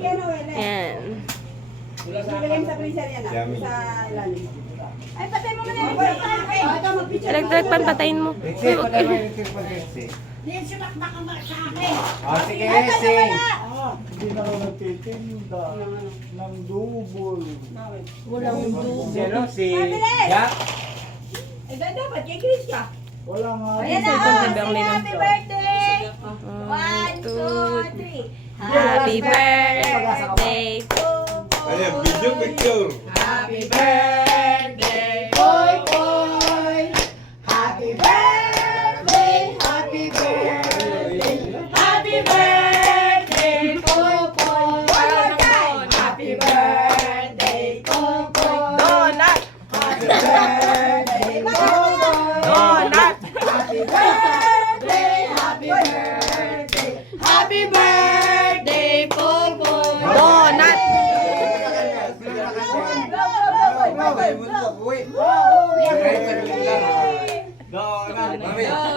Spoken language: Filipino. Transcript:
Ayan. Bigyan sa freezer yan ah. Sa ilalim. Ay, patay mo na yan. Electric pan, patayin mo. Rexy, patay mo yung electric pan, Rexy. Diyan sumak baka sa akin. Sige, Rexy. Hindi na ako nagtitinda ng double. Walang Si ano, si Jack. Eh, dapat kay Chris ka. Wala nga. Ayan na, happy birthday! 1, 2, 3. Happy birthday. Ayan, video picture. Happy birthday, boy, boy. Happy birthday, happy birthday. Happy birthday, boy, boy. One more time. Happy birthday, boy, boy. Donut! Happy birthday, boy, boy. Donut! Happy birthday, happy birthday. Happy birthday, boy, boy. Donut! Donut.